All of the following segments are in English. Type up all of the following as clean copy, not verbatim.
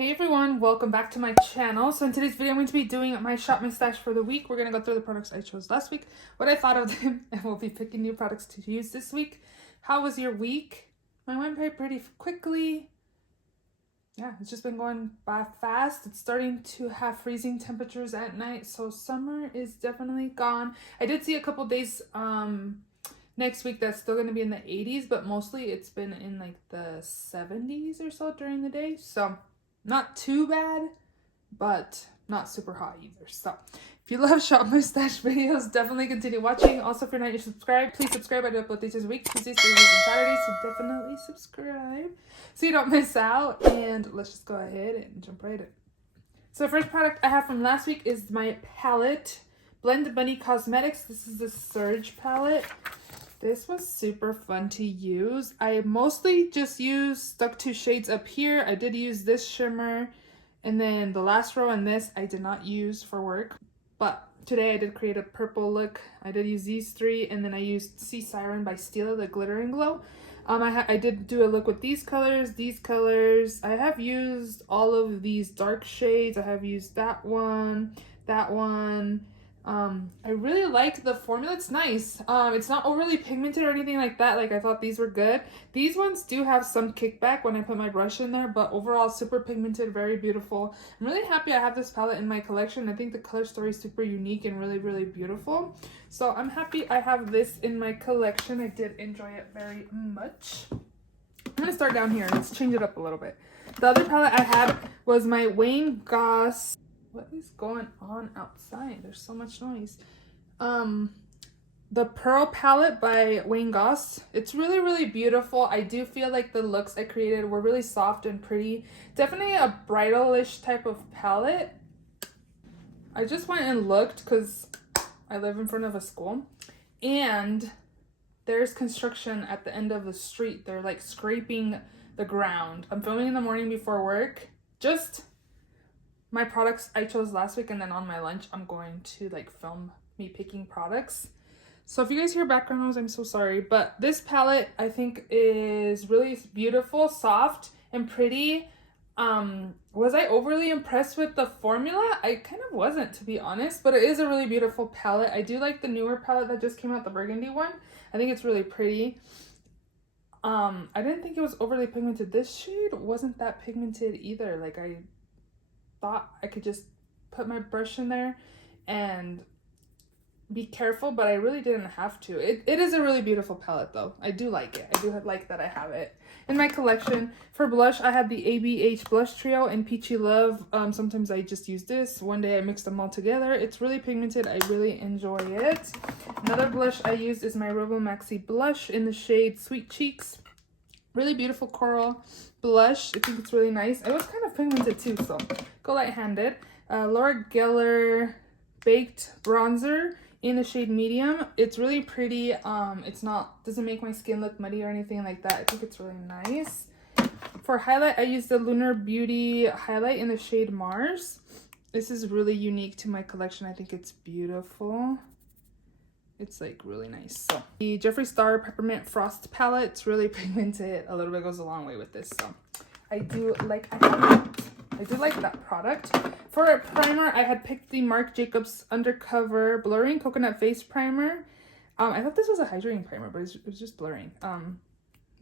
Hey everyone, welcome back to my channel. So in today's video, I'm going to be doing my shop my stash for the week. We're going to go through the products I chose last week, what I thought of them, and we'll be picking new products to use this week. How was your week? Mine went by pretty quickly. Yeah, it's just been going by fast. It's starting to have freezing temperatures at night, so summer is definitely gone. I did see a couple days next week that's still going to be in the 80s, but mostly it's been in like the 70s or so during the day. So not too bad, but not super hot either. So if you love shop my stash videos, definitely continue watching. Also, if you're not yet subscribed, please subscribe. I do upload these this week, Tuesdays, Thursdays, and Saturdays, so definitely subscribe so you don't miss out. And let's just go ahead and jump right in. So the first product I have from last week is my palette, Blend Bunny Cosmetics. This is the Surge palette. This was super fun to use. I mostly just stuck two shades up here. I did use this shimmer, and then the last row and this I did not use for work. But today I did create a purple look. I did use these three, and then I used Sea Siren by Stila, the Glitter and Glow. I did do a look with these colors. I have used all of these dark shades. I have used that one. I really like the formula. It's nice. It's not overly pigmented or anything like that. Like, I thought these were good. These ones do have some kickback when I put my brush in there, but overall super pigmented, very beautiful. I'm really happy I have this palette in my collection. I think the color story is super unique and really, really beautiful. So I'm happy I have this in my collection. I did enjoy it very much. I'm gonna start down here. Let's change it up a little bit. The other palette I had was my Wayne Goss. What is going on outside? There's so much noise. The Pearl palette by Wayne Goss. It's really, really beautiful. I do feel like the looks I created were really soft and pretty. Definitely a bridal-ish type of palette. I just went and looked because I live in front of a school, and there's construction at the end of the street. They're like scraping the ground. I'm filming in the morning before work. Just my products I chose last week, and then on my lunch I'm going to like film me picking products. So if you guys hear background noise, I'm so sorry, but this palette I think is really beautiful, soft and pretty. Was I overly impressed with the formula? I kind of wasn't, to be honest, but it is a really beautiful palette. I do like the newer palette that just came out, the burgundy one. I think it's really pretty. I didn't think it was overly pigmented. This shade wasn't that pigmented either. Like, I thought I could just put my brush in there and be careful, but I really didn't have to. It is a really beautiful palette though. I do like it. I do like that I have it in my collection. For blush, I had the ABH blush trio in Peachy Love. Sometimes I just use this. One day I mixed them all together. It's really pigmented. I really enjoy it. Another blush I used is my Robo Maxi blush in the shade Sweet Cheeks. Really beautiful coral blush. I think it's really nice. It was kind of pigmented too, so go light-handed. Laura Geller Baked Bronzer in the shade Medium. It's really pretty. Doesn't make my skin look muddy or anything like that. I think it's really nice. For highlight, I used the Lunar Beauty highlight in the shade Mars. This is really unique to my collection. I think it's beautiful. It's like really nice. So the Jeffree Star Peppermint Frost palette, it's really pigmented. A little bit goes a long way with this. So I do like that product. For a primer, I had picked the Marc Jacobs Undercover Blurring Coconut Face Primer. I thought this was a hydrating primer, but it was just blurring.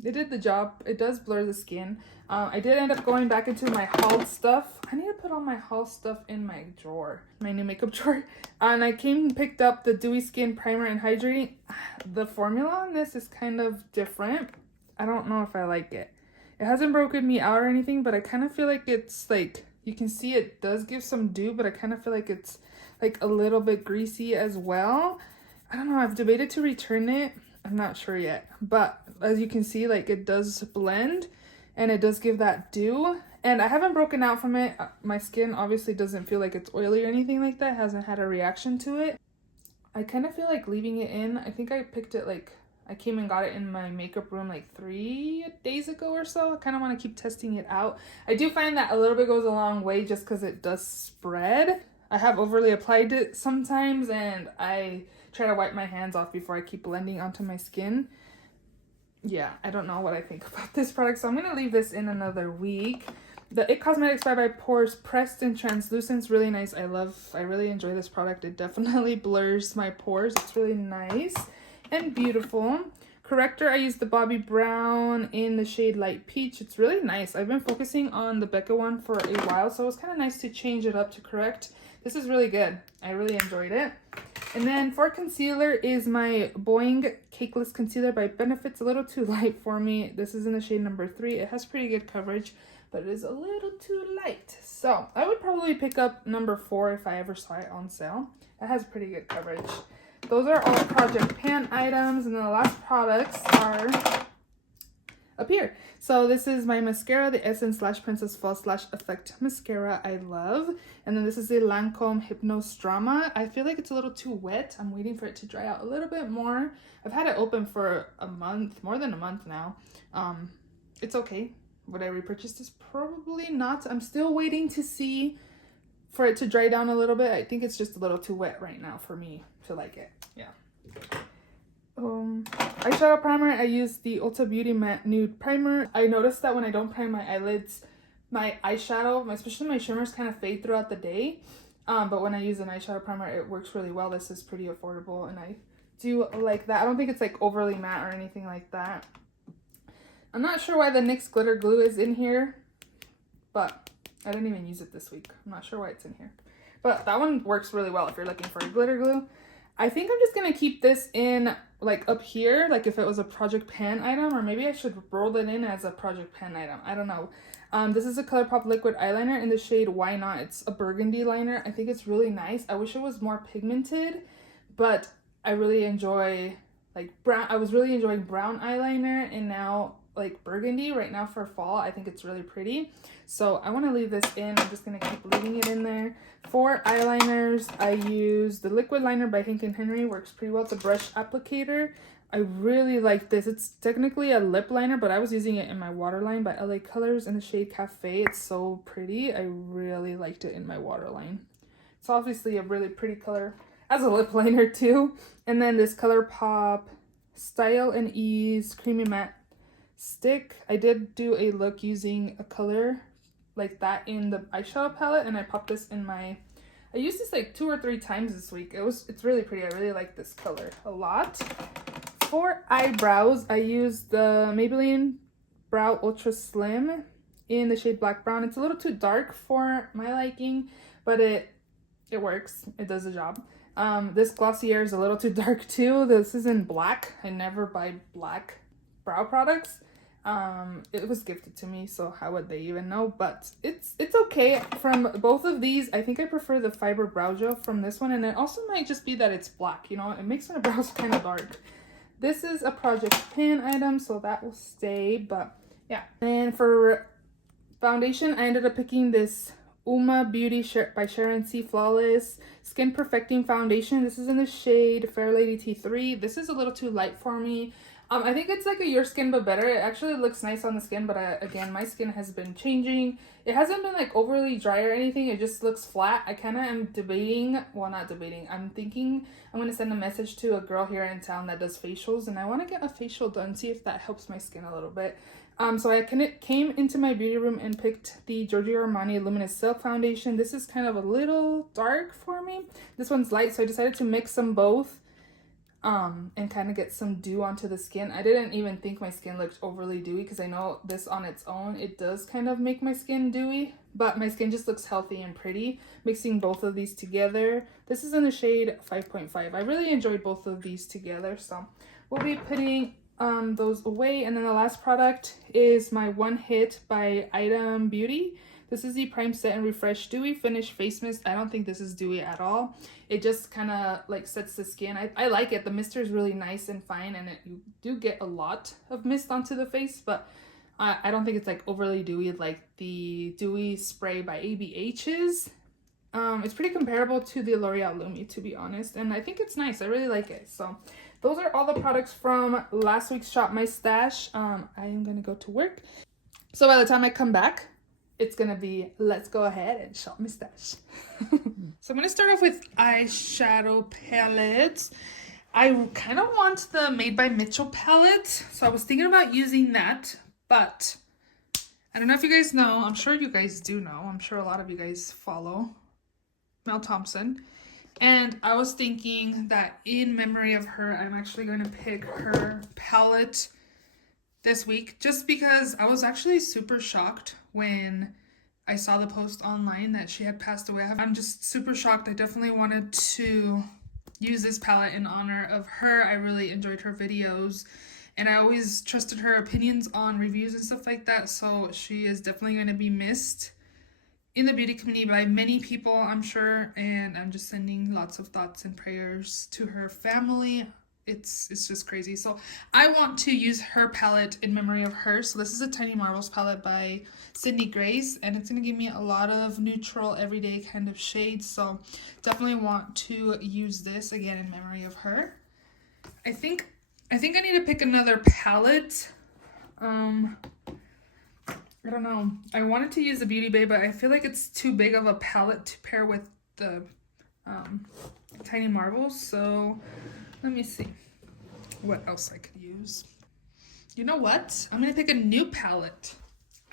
It did the job. It does blur the skin. I did end up going back into my haul stuff. I need to put all my haul stuff in my drawer, my new makeup drawer. And I came and picked up the Dewy Skin Primer and Hydrating. The formula on this is kind of different. I don't know if I like it. It hasn't broken me out or anything, but I kind of feel like it's like, you can see it does give some dew, but I kind of feel like it's like a little bit greasy as well. I don't know. I've debated to return it. I'm not sure yet, but as you can see, like, it does blend and it does give that dew, and I haven't broken out from it. My skin obviously doesn't feel like it's oily or anything like that. It hasn't had a reaction to it. I kind of feel like leaving it in. I think I picked it, like, I came and got it in my makeup room like 3 days ago or so. I kind of want to keep testing it out. I do find that a little bit goes a long way just because it does spread. I have overly applied it sometimes, and I try to wipe my hands off before I keep blending onto my skin. Yeah, I don't know what I think about this product, so I'm going to leave this in another week. the It Cosmetics by Pores Pressed and Translucent is really nice. I really enjoy this product. It definitely blurs my pores. It's really nice and beautiful. Corrector, I used the Bobbi Brown in the shade Light Peach. It's really nice. I've been focusing on the Becca one for a while, so it was kind of nice to change it up to correct. This is really good. I really enjoyed it. And then for concealer is my Boing Cakeless Concealer by Benefit's a little too light for me. This is in the shade number 3. It has pretty good coverage, but it is a little too light. So I would probably pick up number 4 if I ever saw it on sale. It has pretty good coverage. Those are all Project Pan items, and then the last products are up here. So this is my mascara, the Essence Lash Princess Fall Lash Effect Mascara I love. And then this is the Lancome Hypnose Drama. I feel like it's a little too wet. I'm waiting for it to dry out a little bit more. I've had it open for a month, more than a month now. It's okay. Would I repurchase this? Probably not. I'm still waiting to see for it to dry down a little bit. I think it's just a little too wet right now for me to like it. Yeah. Eyeshadow primer, I use the Ulta Beauty Matte Nude Primer. I noticed that when I don't prime my eyelids, my eyeshadow, especially my shimmers, kind of fade throughout the day. But when I use an eyeshadow primer, it works really well. This is pretty affordable, and I do like that. I don't think it's like overly matte or anything like that. I'm not sure why the NYX Glitter Glue is in here, but I didn't even use it this week. I'm not sure why it's in here. But that one works really well if you're looking for a glitter glue. I think I'm just going to keep this in like up here, like if it was a Project Pan item, or maybe I should roll it in as a Project Pan item. I don't know. This is a ColourPop liquid eyeliner in the shade Why Not. It's a burgundy liner. I think it's really nice. I wish it was more pigmented, but I really enjoy like brown. I was really enjoying brown eyeliner, and now like burgundy right now for fall. I think it's really pretty. So I want to leave this in. I'm just going to keep leaving it in there. For eyeliners, I use the liquid liner by Hank & Henry. Works pretty well. It's a brush applicator. I really like this. It's technically a lip liner, but I was using it in my waterline by LA Colors in the shade Cafe. It's so pretty. I really liked it in my waterline. It's obviously a really pretty color as a lip liner too. And then this ColourPop Style and Ease Creamy Matte Stick. I did do a look using a color like that in the eyeshadow palette, and I popped this in my, I used this like 2 or 3 times this week. It's really pretty. I really like this color a lot. For eyebrows, I used the Maybelline Brow Ultra Slim in the shade Black Brown. It's a little too dark for my liking, but it works. It does the job. This Glossier is a little too dark too. This is in black. I never buy black brow products. It was gifted to me, so how would they even know? But it's okay. From both of these, I think I prefer the Fiber Brow Gel from this one, and it also might just be that it's black, you know, it makes my brows kind of dark. This is a Project Pan item, so that will stay, but yeah. And for foundation, I ended up picking this Uma Beauty by Sharon C Flawless Skin Perfecting Foundation. This is in the shade Fair Lady T3. This is a little too light for me. I think it's like a Your Skin But Better. It actually looks nice on the skin, but again, my skin has been changing. It hasn't been like overly dry or anything. It just looks flat. I kind of am debating, well, not debating. I'm thinking I'm going to send a message to a girl here in town that does facials, and I want to get a facial done, see if that helps my skin a little bit. So I came into my beauty room and picked the Giorgio Armani Luminous Silk Foundation. This is kind of a little dark for me. This one's light, so I decided to mix them both. And kind of get some dew onto the skin. I didn't even think my skin looked overly dewy, because I know this on its own, it does kind of make my skin dewy, but my skin just looks healthy and pretty mixing both of these together. This is in the shade 5.5. I really enjoyed both of these together, so we'll be putting those away. And then the last product is my One Hit by Item Beauty. This is the Prime Set and Refresh Dewy Finish Face Mist. I don't think this is dewy at all. It just kind of like sets the skin. I like it. The mister is really nice and fine, and you do get a lot of mist onto the face, but I don't think it's like overly dewy like the Dewy Spray by ABH is. It's pretty comparable to the L'Oreal Lumi, to be honest, and I think it's nice. I really like it. So those are all the products from last week's Shop My Stash. I am going to go to work. So by the time I come back, it's gonna be, let's go ahead and shop my stash. So I'm gonna start off with eyeshadow palettes. I kind of want the Made by Mitchell palette, so I was thinking about using that, but I don't know if you guys know, I'm sure you guys do know, I'm sure a lot of you guys follow Mel Thompson. And I was thinking that in memory of her, I'm actually going to pick her palette this week, just because I was actually super shocked when I saw the post online that she had passed away. I'm just super shocked. I definitely wanted to use this palette in honor of her. I really enjoyed her videos, and I always trusted her opinions on reviews and stuff like that, so she is definitely going to be missed in the beauty community by many people, I'm sure, and I'm just sending lots of thoughts and prayers to her family. It's just crazy. So I want to use her palette in memory of her. So this is a Tiny Marvels palette by Sydney Grace, and it's going to give me a lot of neutral, everyday kind of shades. So definitely want to use this again in memory of her. I think I need to pick another palette. I don't know. I wanted to use the Beauty Bay, but I feel like it's too big of a palette to pair with the Tiny Marvels. So let me see what else I could use. You know what? I'm going to pick a new palette.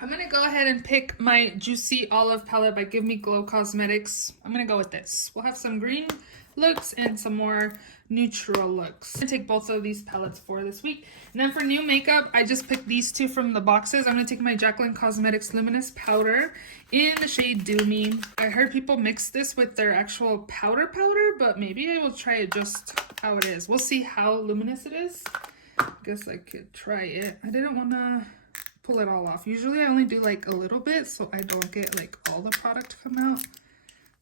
I'm going to go ahead and pick my Juicy Olive palette by Give Me Glow Cosmetics. I'm going to go with this. We'll have some green looks and some more neutral looks. I'm going to take both of these palettes for this week. And then for new makeup, I just picked these two from the boxes. I'm going to take my Jaclyn Cosmetics Luminous Powder in the shade Do Me. I heard people mix this with their actual powder, but maybe I will try it just how it is. We'll see how luminous it is. I guess I could try it. I didn't want to pull it all off. Usually I only do like a little bit so I don't get like all the product come out.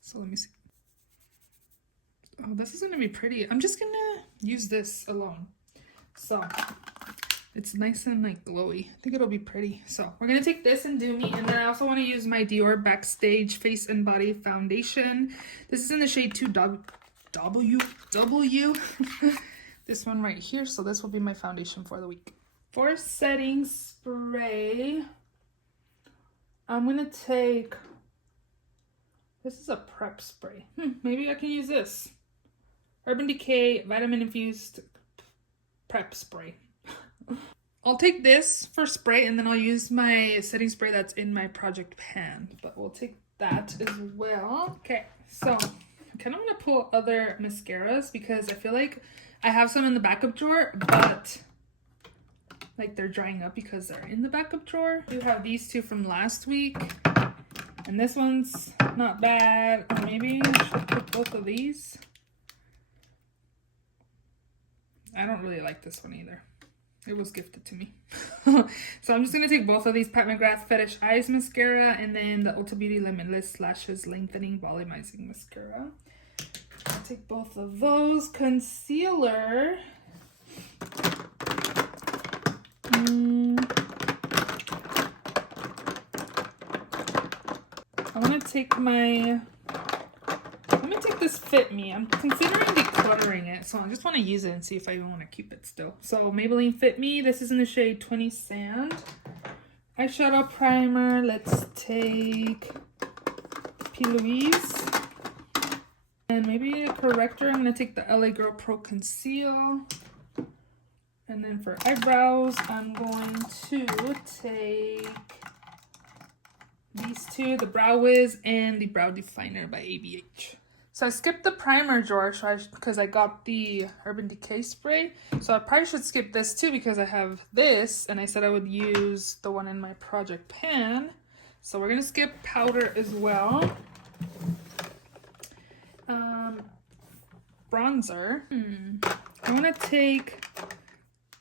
So let me see. Oh, this is going to be pretty. I'm just going to use this alone. So it's nice and like glowy. I think it'll be pretty. So we're going to take this and Do Me. And then I also want to use my Dior Backstage Face and Body Foundation. This is in the shade 2W. This one right here. So this will be my foundation for the week. For setting spray, I'm going to take, this is a prep spray. Maybe I can use this. Urban Decay Vitamin Infused Prep Spray. I'll take this for spray, and then I'll use my setting spray that's in my project pan. But we'll take that as well. Okay, so I kind of want to pull other mascaras because I feel like I have some in the backup drawer, but like they're drying up because they're in the backup drawer. I do have these two from last week, and this one's not bad. Or maybe I should put both of these. I don't really like this one either. It was gifted to me. So I'm just going to take both of these Pat McGrath Fetish Eyes Mascara and then the Ulta Beauty Limitless Lashes Lengthening Volumizing Mascara. I'll take both of those. Concealer. I want to take my... Let me take this Fit Me. I'm considering decluttering it, so I just want to use it and see if I even want to keep it still. So Maybelline Fit Me. This is in the shade 20 Sand. Eyeshadow primer. Let's take P. Louise. And maybe a corrector. I'm going to take the LA Girl Pro Conceal. And then for eyebrows, I'm going to take these two, the Brow Wiz and the Brow Definer by ABH. So I skipped the primer drawer because I got the Urban Decay spray. So I probably should skip this too because I have this, and I said I would use the one in my project pan. So we're going to skip powder as well. Bronzer. I want to take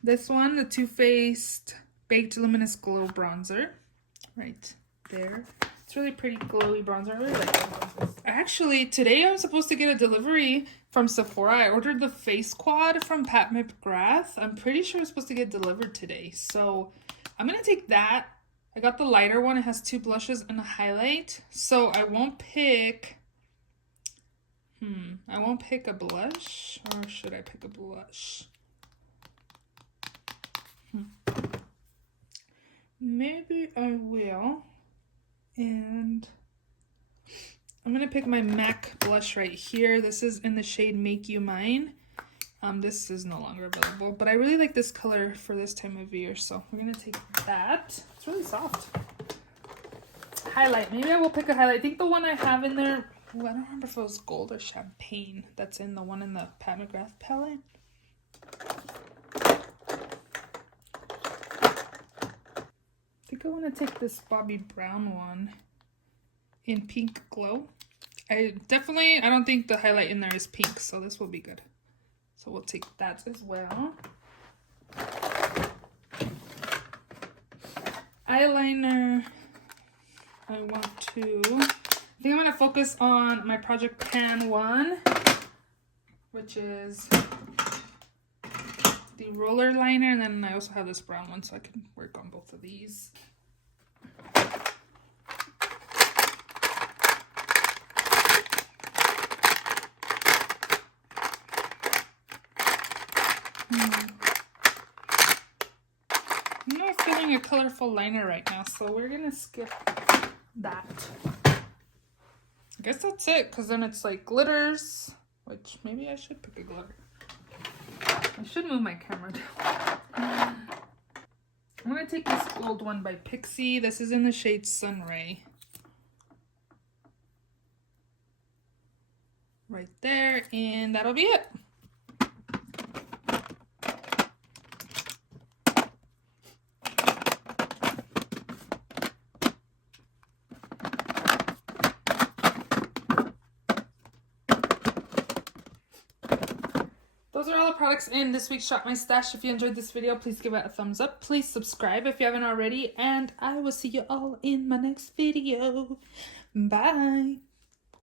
this one, the Too Faced Baked Luminous Glow Bronzer. Right there. It's really pretty glowy bronzer. I really like it. Actually, today I'm supposed to get a delivery from Sephora. I ordered the Face Quad from Pat McGrath. I'm pretty sure it's supposed to get delivered today. So I'm going to take that. I got the lighter one. It has 2 blushes and a highlight. So I won't pick... I won't pick a blush. Or should I pick a blush? Maybe I will. And I'm going to pick my MAC blush right here. This is in the shade Make You Mine. This is no longer available, but I really like this color for this time of year, so we're going to take that. It's really soft. highlight. Maybe I will pick a highlight. I think the one I have in there, ooh, I don't remember if it was gold or champagne. That's in the one in the Pat McGrath palette. I think I want to take this Bobbi Brown one in Pink Glow. I don't think the highlight in there is pink, so this will be good. So we'll take that as well. Eyeliner. I think I'm going to focus on my Project Pan one, which is the roller liner, and then I also have this brown one, so I can work on both of these. I'm not feeling a colorful liner right now, so we're gonna skip that. I guess that's it, because then it's like glitters, which maybe I should pick a glitter. I should move my camera down. I'm gonna take this gold one by Pixie. This is in the shade Sun Ray. Right there, and that'll be it. Those are all the products in this week's Shop My Stash. If you enjoyed this video, please give it a thumbs up. Please subscribe if you haven't already. And I will see you all in my next video. Bye.